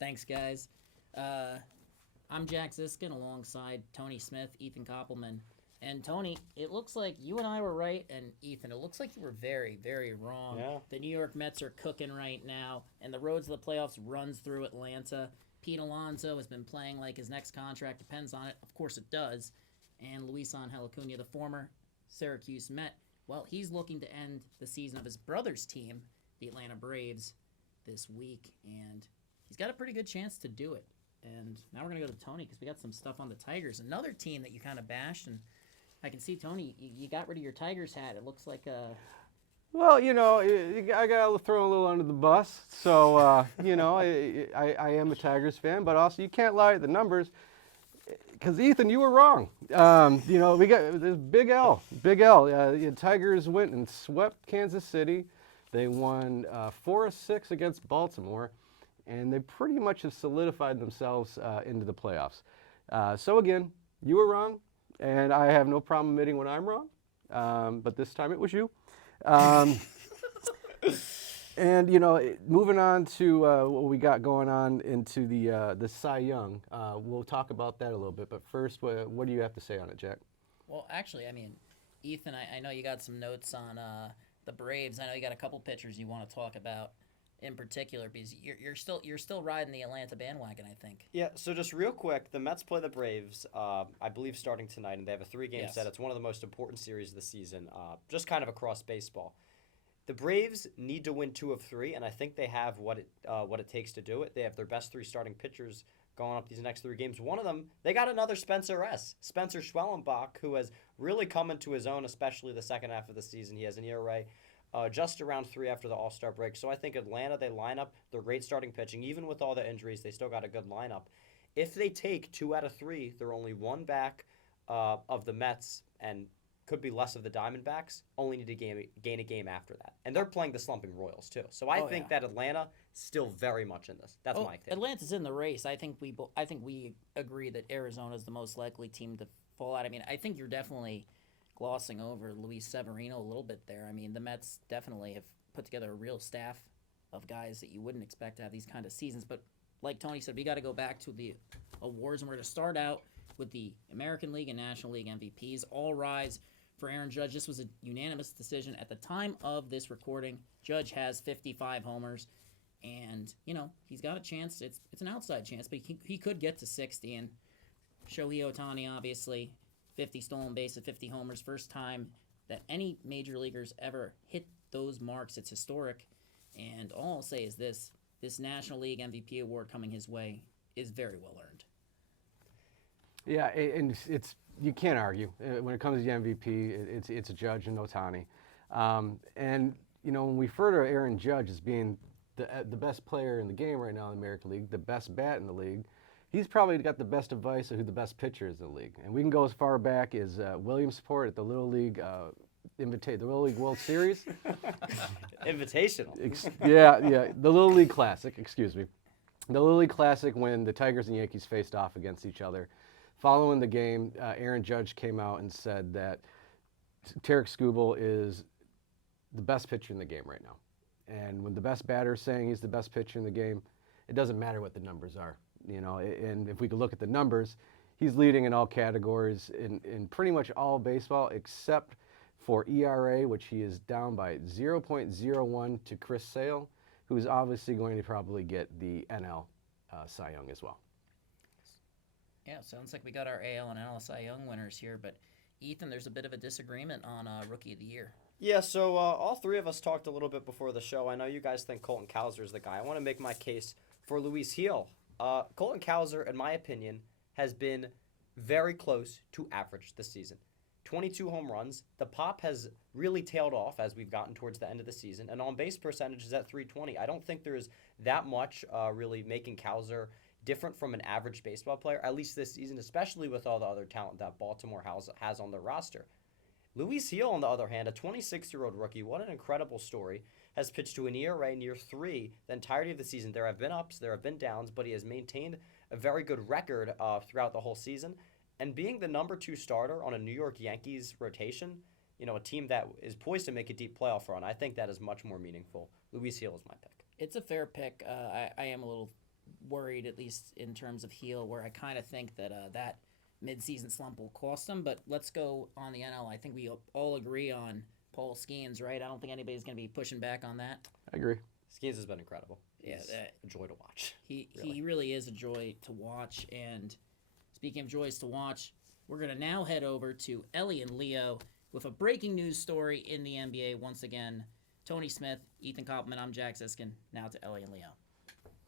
Thanks, guys. I'm Jack Ziskin alongside Tony Smith, Ethan Koppelman. And Tony, it looks like you and I were right, and Ethan, it looks like you were very, very wrong. Yeah. The New York Mets are cooking right now, and the road to the playoffs runs through Atlanta. Pete Alonso has been playing like his next contract depends on it. Of course it does. And Luis Angel Acuna, the former Syracuse Met, well, he's looking to end the season of his brother's team, the Atlanta Braves, this week, and he's got a pretty good chance to do it. And now we're going to go to Tony because we got some stuff on the Tigers, another team that you kind of bashed. And I can see, Tony, you got rid of your Tigers hat. It looks like a. Well, I got to throw a little under the bus. So, I am a Tigers fan, but also you can't lie at the numbers. Because Ethan, you were wrong. We got this big L. The Tigers went and swept Kansas City. They won 4-6 against Baltimore, and they pretty much have solidified themselves into the playoffs. So again, you were wrong, and I have no problem admitting when I'm wrong. But this time it was you. And moving on to what we got going on into the Cy Young, we'll talk about that a little bit. But first, what do you have to say on it, Jack? Well, actually, I mean, Ethan, I know you got some notes on the Braves. I know you got a couple pitchers you want to talk about in particular because you're still riding the Atlanta bandwagon, I think. Yeah, so just real quick, the Mets play the Braves, I believe, starting tonight, and they have a 3-game set. It's one of the most important series of the season, just kind of across baseball. The Braves need to win 2 of 3, and I think they have what it takes to do it. They have their best 3 starting pitchers going up these next 3 games. One of them, they got another Spencer Schwellenbach, who has really come into his own, especially the second half of the season. He has an ERA just around 3 after the All-Star break. So I think Atlanta, they line up their great starting pitching. Even with all the injuries, they still got a good lineup. If they take 2 out of 3, they're only 1 back of the Mets and could be less of the Diamondbacks, only need to gain a game after that. And they're playing the slumping Royals, too. So I think that Atlanta still very much in this. That's my take. Atlanta's in the race. I think we agree that Arizona's the most likely team to fall out. I mean, I think you're definitely glossing over Luis Severino a little bit there. I mean, the Mets definitely have put together a real staff of guys that you wouldn't expect to have these kind of seasons. But like Tony said, we got to go back to the awards, and we're going to start out with the American League and National League MVPs. All rise for Aaron Judge. This was a unanimous decision. At the time of this recording, Judge has 55 homers, and, he's got a chance. It's an outside chance, but he could get to 60. And Shohei Ohtani, obviously, 50 stolen bases, 50 homers. First time that any major leaguers ever hit those marks. It's historic. And all I'll say is this National League MVP award coming his way is very well earned. Yeah, and you can't argue. When it comes to the MVP, it's a Judge and Ohtani. And, when we refer to Aaron Judge as being the best player in the game right now in the American League, the best bat in the league, he's probably got the best advice of who the best pitcher is in the league. And we can go as far back as Williamsport at the Little League the Little League World Series. Invitational. The Little League Classic, excuse me. The Little League Classic when the Tigers and Yankees faced off against each other. Following the game, Aaron Judge came out and said that Tarek Skubal is the best pitcher in the game right now. And when the best batter is saying he's the best pitcher in the game, it doesn't matter what the numbers are. And if we could look at the numbers, he's leading in all categories in pretty much all baseball except for ERA, which he is down by 0.01 to Chris Sale, who's obviously going to probably get the NL Cy Young as well. Yeah, sounds like we got our AL and NL Cy Young winners here, but Ethan, there's a bit of a disagreement on Rookie of the Year. Yeah, so all 3 of us talked a little bit before the show. I know you guys think Colton Cowser is the guy. I want to make my case for Luis Gil. Colton Cowser, in my opinion, has been very close to average this season. 22 home runs. The pop has really tailed off as we've gotten towards the end of the season, and on-base percentage is at .320. I don't think there's that much really making Cowser different from an average baseball player, at least this season, especially with all the other talent that Baltimore has on their roster. Luis Gil, on the other hand, a 26-year-old rookie, what an incredible story, has pitched to an ERA near 3 the entirety of the season. There have been ups, there have been downs, but he has maintained a very good record throughout the whole season. And being the number 2 starter on a New York Yankees rotation, a team that is poised to make a deep playoff run, I think that is much more meaningful. Luis Gil is my pick. It's a fair pick. I am a little worried, at least in terms of heel, where I kind of think that that midseason slump will cost them. But let's go on the NL. I think we all agree on Paul Skeens, right? I don't think anybody's going to be pushing back on that. I agree. Skeens has been incredible. Yeah, He's a joy to watch. He really is a joy to watch. And speaking of joys to watch, we're going to now head over to Ellie and Leo with a breaking news story in the NBA once again. Tony Smith, Ethan Koppelman, I'm Jack Siskin. Now to Ellie and Leo.